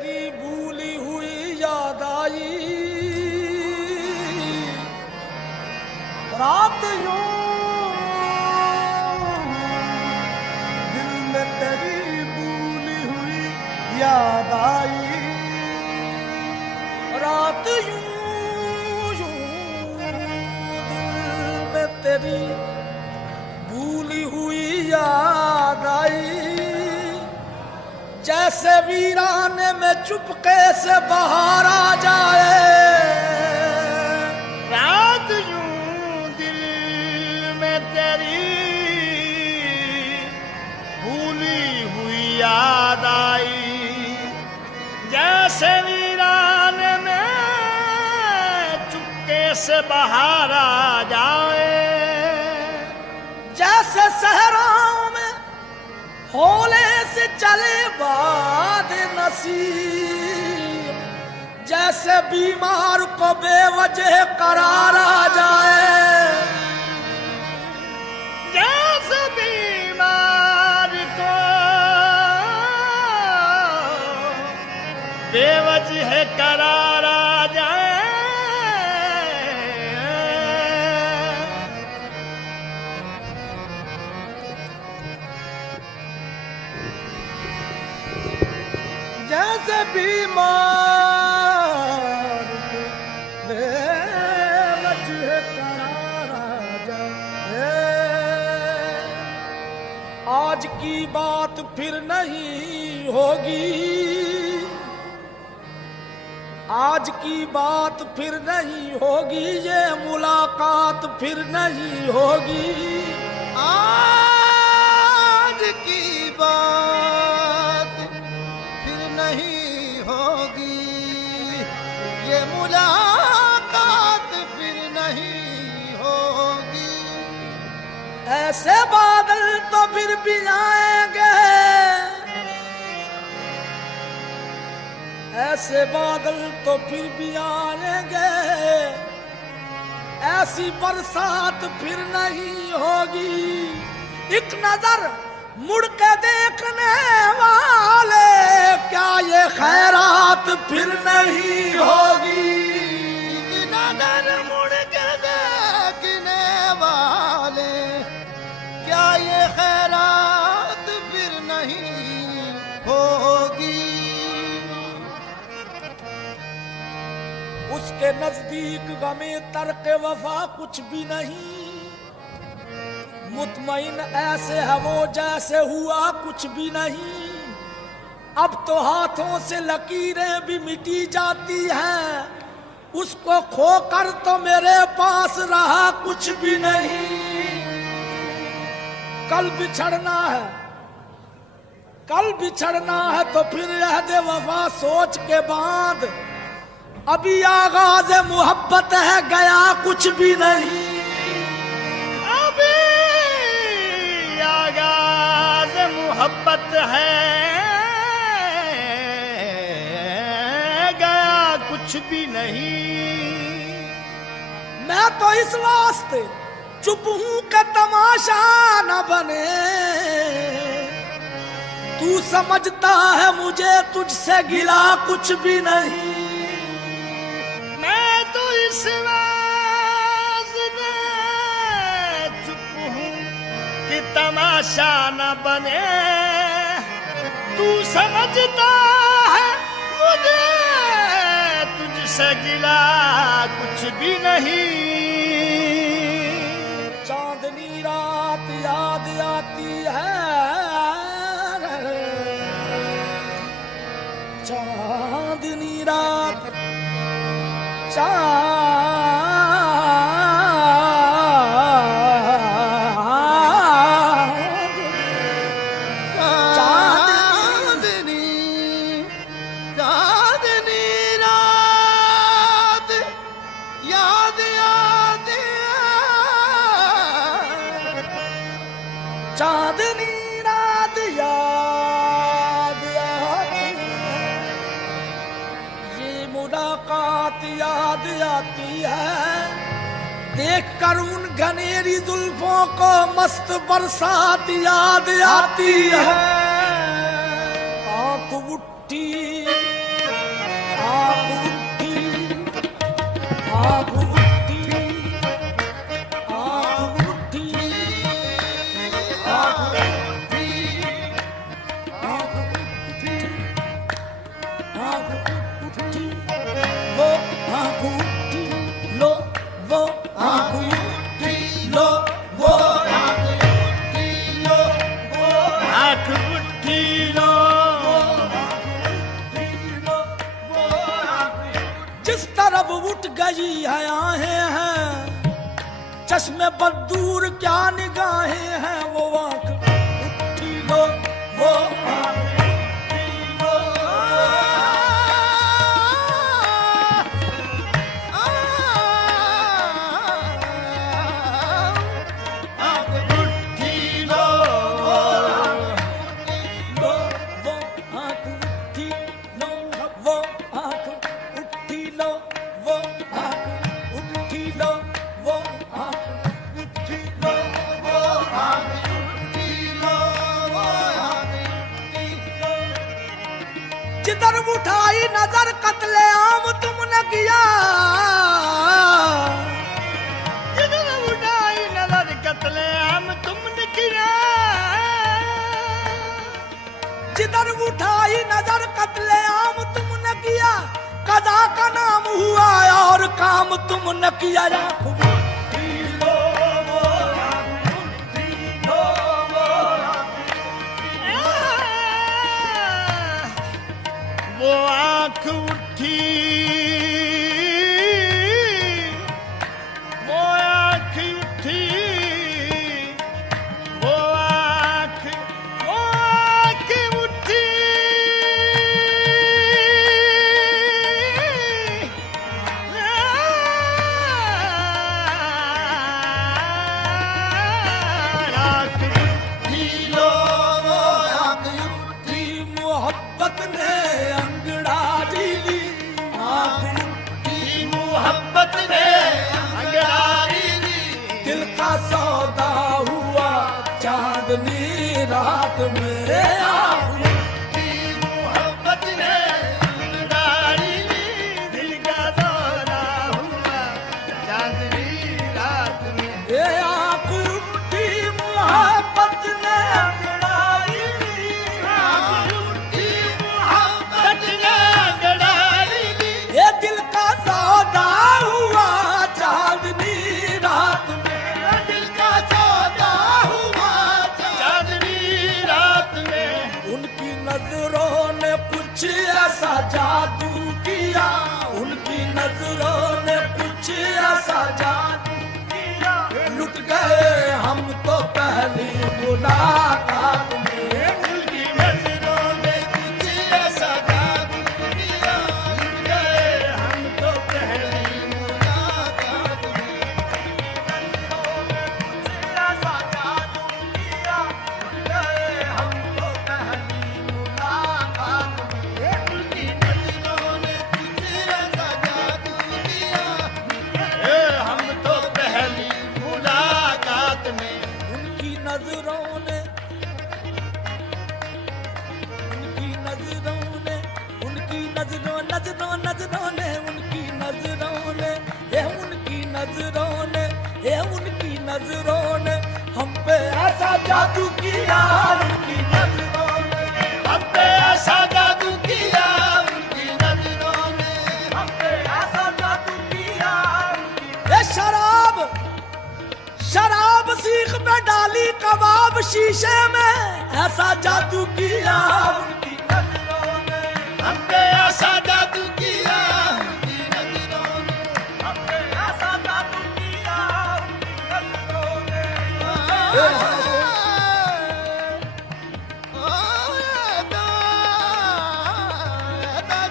तेरी भूली हुई याद आई, रात यूं दिल में तेरी भूली हुई याद आई, रात यूं दिल में तेरी भूली हुई याद आई, जैसे वीराने में चुपके से बाहर आ जाए, रात यूं दिल में तेरी भूली हुई याद आई, जैसे वीराने में चुपके से बाहर आ जाए, जैसे सहराओं में होले से चले बाद नसीब, जैसे बीमार को बेवजह करार आ जाए, जैसे बीमार को बेवजह करार आ जाए, जैसे बीमार को बेवजह करार आ जाए, आज की बात फिर नहीं होगी, आज की बात फिर नहीं होगी, ये मुलाकात फिर नहीं होगी, आज की बात फिर नहीं होगी, ये मुलाकात फिर नहीं होगी, ऐसे बादल तो फिर भी आएंगे, ऐसे बादल तो फिर भी आएंगे, ऐसी बरसात फिर नहीं होगी, एक नजर मुड़ के देखने वाले क्या ये खैरात फिर नहीं होगी, एक नजर मुड़ के देखने वाले क्या ये खैरात फिर नहीं होगी, उसके नजदीक गमे तर्क वफा कुछ भी नहीं, मुतमईन ऐसे है वो जैसे हुआ कुछ भी नहीं, अब तो हाथों से लकीरें भी मिटी जाती हैं, उसको खोकर तो मेरे पास रहा कुछ भी नहीं, कल बिछड़ना है, कल बिछड़ना है तो फिर अहद वफा सोच के बांध, अभी आगाज मोहब्बत है गया कुछ भी नहीं, अभी आगाज मोहब्बत है गया कुछ भी नहीं, मैं तो इस वास्ते चुप हूं कि तमाशा न बने, तू समझता है मुझे तुझसे गिला कुछ भी नहीं, मैं तो इस वास्ते चुप हूं कि तमाशा न बने, तू समझता है मुझे तुझसे गिला कुछ भी नहीं, चांदनी रात याद आती है, चांदनी रात चांदनी रात याद आती है, ये मुलाकात याद आती है, देख कर उन घनेरी जुल्फों को मस्त बरसात याद आती है, आंख उठी आंख उठी लो, जिस तरफ उठ गई है आहें हैं, चश्मे पर दूर क्या निगाहें हैं, वो आंख उठी लो, वो आंख उठी लो। आंख उठी लो, वो आंख उठी लो, वो आंख उठी लो, वो आंख उठी लो, वो आंख उठी लो, वो आंख उठी लो, वो आंख उठी लो। जिधर उठाई नजर कत्ले आम तुमने किया, जिधर उठाई नजर कत्ले आम तुमने किया, जिधर उठाई नजर कत्ले आम तुमने किया, कदा का नाम हुआ और काम तुमने किया। आंख उठी लो, वो आंख उठी लो, वो आंख वो आंख उठी, वो आंख उठी, वो आंख उठी, आंख उठी लो, वो आंख उठी। मोहब्बत ने अंगड़ाई ली, आंख उठी। मोहब्बत ने अंगड़ाई ली, दिल का सौदा हुआ चांदनी रात में, आंख उठी। मोहब्बत ने अंगड़ाई ली, दिल का सौदा हुआ चांदनी रात में। ये आंख उठी, मोहब्बत ने अंगड़ाई ली, आंख उठी, मोहब्बत ने अंगड़ाई ली, ये दिल का सौदा हुआ चांदनी रात में, दिल का सौदा हुआ चांदनी रात में। उनकी नजरों ने कुछ ऐसा जादू किया, उनकी नजरों ने कुछ ऐसा जादू किया, लुट गए हम तो पहली मुलाकात में। उनकी नजरों ने कुछ ऐसा जादू किया, लुट गए हम तो पहली मुलाकात में। ऐसा जादू किया, लुट गए हम तो पहली मुलाकात में। उनकी नजरों ने कुछ ऐसा जादू किया, हम तो पहली मुलाकात में। उनकी नजरों ने, उनकी नजरों ने, उनकी नजरों नजरों नजरों ने, उनकी नजरों ने, ये उनकी नजरों ने, ये उनकी नजरों ने हम पे ऐसा जादू किया, उनकी नजरों ने हम पे ऐसा जादू किया, उनकी नजरों ने हम पे ऐसा जादू किया। ये शराब, शराब सीख में डाली कबाब शीशे में, ऐसा जादू किया, उनकी नजरों ने हम पे ऐसा जादू किया, उनकी नजरों ने हम पे ऐसा जादू किया, उनकी नजरों ने।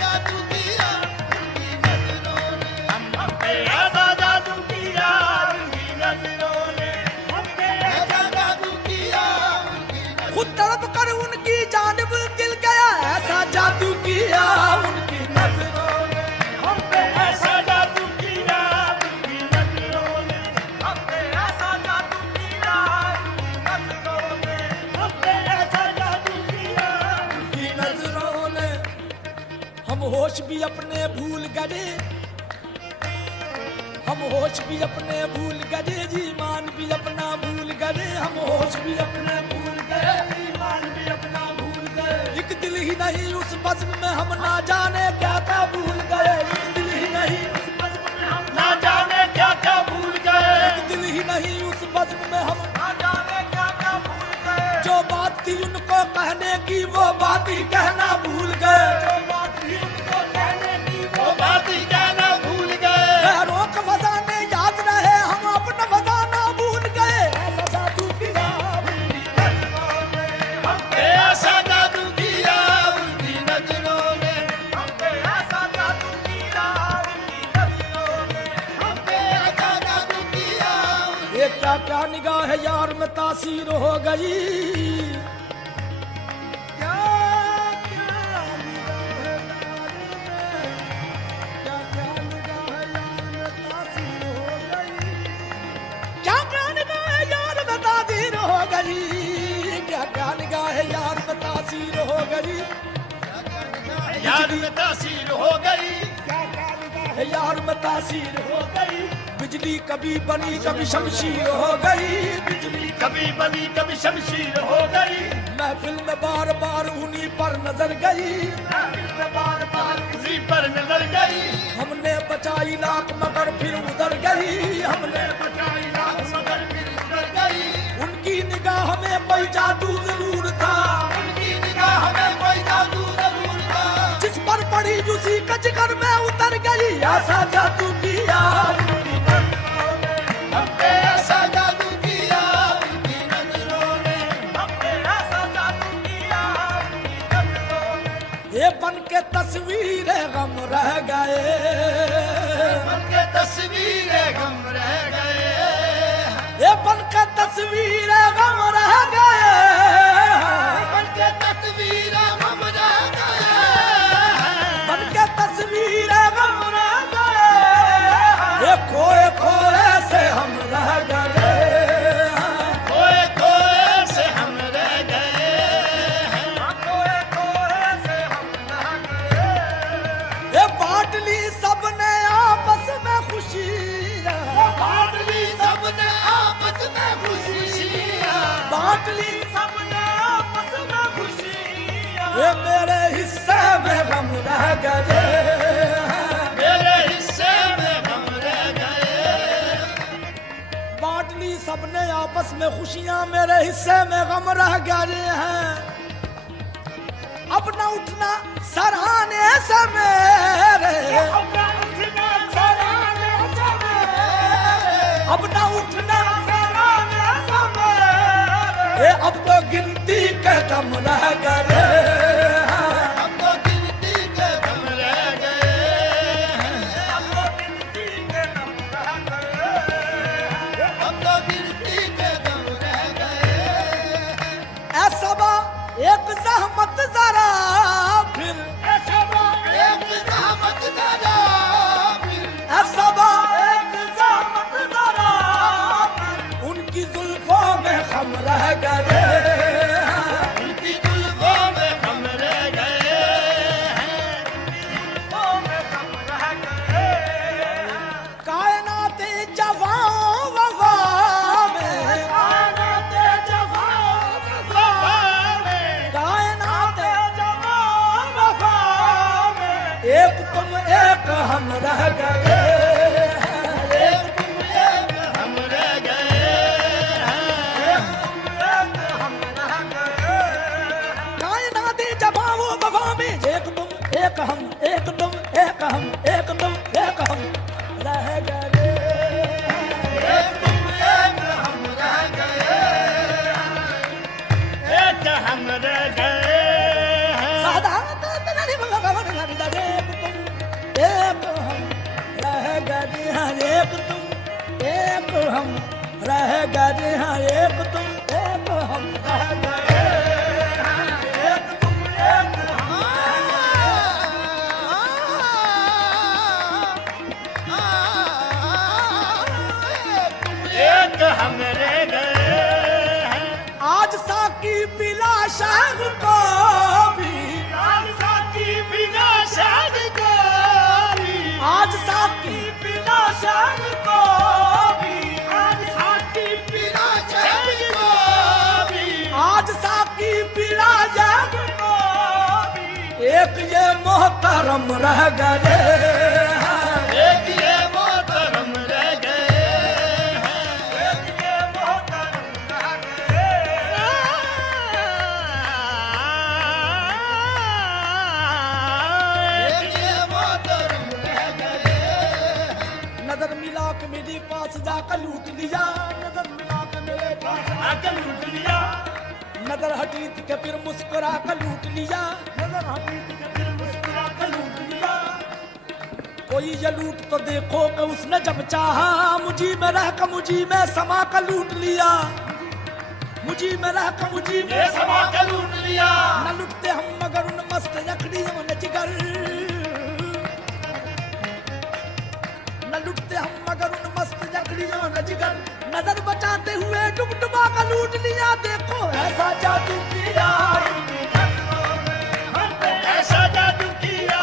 जादू किया उनकी नजरों ने, हम पे ऐसा जादू किया, उनकी नजरों ने हम पे ऐसा जादू किया उनकी खुद तड़प कर उनकी जानिब दिल गया, ऐसा जादू किया, उनकी नजरों ने हम पे ऐसा जादू किया, उनकी नजरों ने हम पे ऐसा जादू किया, उनकी नजरों ने हम पे ऐसा जादू किया, उनकी नजरों ने। हम होश भी अपने भूल गए, हम होश भी अपने भूल गए, ईमान भी अपना भूल गए, हम होश भी अपने भूल गए, ईमान भी अपना भूल गए। एक दिल ही नहीं उस बज़्म में हम ना जाने क्या क्या भूल गए, एक दिल ही नहीं उस बज़्म में हम ना जाने क्या क्या भूल गए, एक दिल ही नहीं उस बज़्म में हम ना जाने क्या क्या भूल गए। जो बात थी उनको कहने की वो बात ही कहना भूल गए। जो बात थी उनको कहने की वो बात ही कहना भूल गए। पैरों का बजाने याद रहे हम अपना बजाना भूल गए। ऐसा जादू किया उनकी नजरों ने हम पे ऐसा जादू किया उनकी नजरों ने हम पे ऐसा जादू किया उनकी नजरों ने हम पे ऐसा जादू किया ये क्या क्या निगाह यार में तासीर हो गई। क्या क्या निगाह यार में तासीर हो गई। क्या क्या निगाह यार में तासीर हो गई। यार में तासीर हो गई। यार में तासीर हो गई। बिजली कभी बनी कभी शमशीर हो गई। बिजली कभी बनी कभी शमशीर हो गई। महफिल में बार बार उन्हीं पर नजर गई। बार बार उसी पर नजर गई। हमने बचाई लाख मगर फिर उधर गई। हमने बचाई लाख मगर फिर उधर गई। उनकी निगाह में कोई जादू जरूर था। उनकी निगाह में कोई जादू जरूर था। जिस पर पड़ी उसी का जिगर में उतर गई। ऐसा जादू किया उनकी नजरों ने हम पे ऐसा जादू किया उनकी नजरों ने हम पे ऐसा जादू किया उनकी नजरों ने। ये बन के तस्वीरें गम रह गए। मन के तस्वीरें गम रह गए। ये बन के तस्वीरें गम रह गए। मन के तस्वीरें गम रह गए। बन के तस्वीरें गम रह गए। ये खोए खोए से हम रह गए। खोए खोए से हम रह गए। खोए खोए से हम रह गए। ये बांट ली सबने आपस में खुशियाँ। बांट ली सबने आपस में खुशियाँ। बांट ली सबने आपस में खुशियाँ। ये मेरे हिस्से में गम रह गए। मेरे हिस्से में हम रह गए। बांट ली सबने आपस में खुशियाँ। मेरे हिस्से में गम रह गए हैं। अब न उठना सराहने से मेरे। अपना उठना सराहने से मेरे। अब न उठना सराहने से मेरे। ये अब तो गिनती के दम रह गए। अब तो गिनती के दम रह गए। अब तो गिनती के दम रह गए। अब तो गिनती के दम रह गए। ऐसा एक जहमत जरा फिर। ऐसा एक ज़हमत ज़रा फिर। ऐसा एक ज़हमत ज़रा फिर। उनकी जुल्फों में खम रह गए। उनकी जुल्फों में हम रह गए हैं। जुल्फों में हम रह गए हैं। कायनात जवां वफा में। कायनात जवां वफा में। कायनात जवां वफा में। एक तुम एक हम रह गए। एक तुम एक हम रह गए हैं। एक तुम एक हम रह गए हैं। कायनात जवां वफा में। एक तुम एक हम एक तुम एक हम एक तुम एक हम रह गए। एक तुम एक हम रह गए हैं। एक हम रह गए हैं। एक हम रह गए हैं। एक तुम एक हम रह गए हैं। एक तुम एक हम रह गए हैं। एक तुम एक हम एक हम रह गए हैं। आज साकी पिला शाग को भी। आज साथी बिना शाद को भी। आज साकी बिना शाद को भी। आज साथी बिना शाद को भी। आज साकी पिला जाग को भी। एक ये मोहतरम रह गए। एक ये मोहतरम रह गए हैं। एक ये मोहतरम रह गए हैं। लिया, नजर मिला के मेरे पास आके लूट लिया, नजर हटी के फिर मुस्कुरा कर लूट लिया। नजर हटी के फिर मुस्कुरा के लूट लिया। कोई ये लूट तो देखो कि उसने जब चाहा, मुझी में रह कर मुझी में समा कर लूट लिया, मुझी में रह कर मुझी में ये समा के लूट लिया। न लुटते हम मगर उन मस्त लकड़ियों ने जिगर, न लुटते हम मगर उन मस्त लकड़ियों ने जिगर, नजर बचाते हुए डुबडुबा का लूट लिया। देखो ऐसा जादू किया उनकी नजरों ने हम पे ऐसा जादू किया,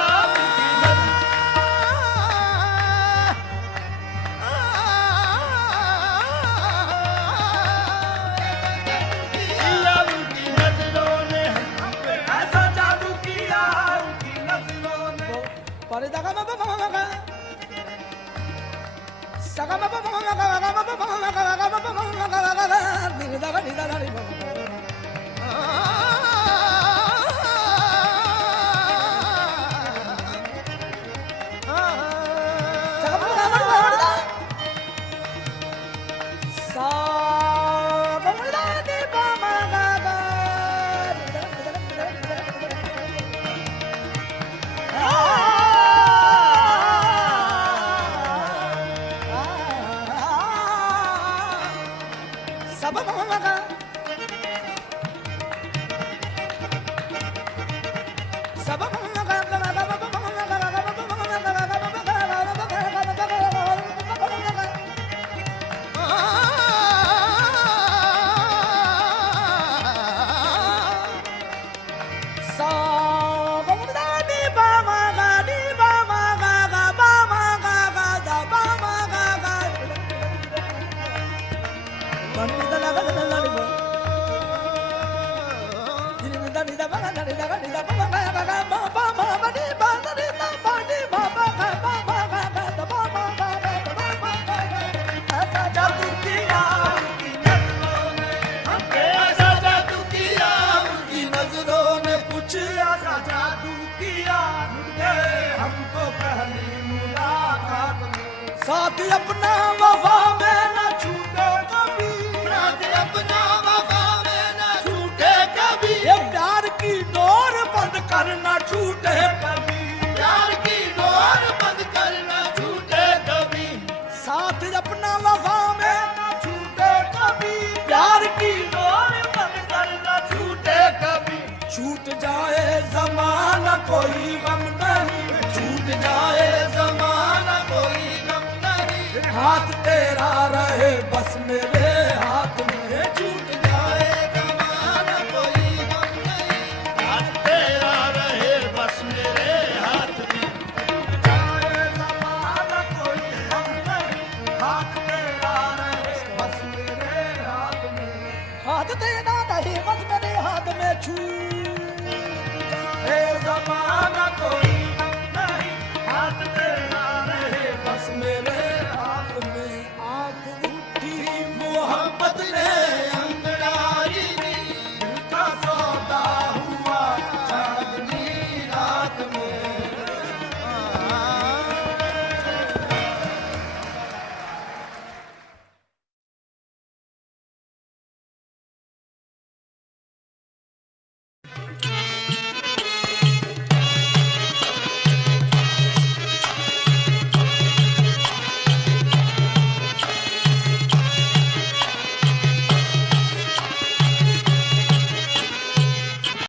उनकी नजरों ने हम पे ऐसा जादू किया, उनकी नजरों ने। परे दगा मा मा मा गा सगा मा मा मा गा गा मा मा मा गा गा मा मा मा गा गा गा नि दगा नि दगा नि सगा मा मा मा गा सा मा मा नि मा मा गा गा सब मा गा सब मा गा जादू किया उनकी नजरों ने, हम पे ऐसा जादू किया, उनकी नजरों ने कुछ ऐसा जादू किया, उनके हमको पहली मुलाकात में। साथ अपना वफा में न छूटे कभी, साथ अपना वफा में न छूटे कभी, ये प्यार की डोर बंद कर न छूटे कभी प्यार की डोर बंद कर न छूटे कभी, साथ अपना वफा में न छूटे कभी, प्यार की डोर बंद कर न छूटे कभी। छूट जाए जमाना कोई गम नहीं, छूट जाए जमाना कोई गम नहीं, हाथ तेरा रहे बस मेरा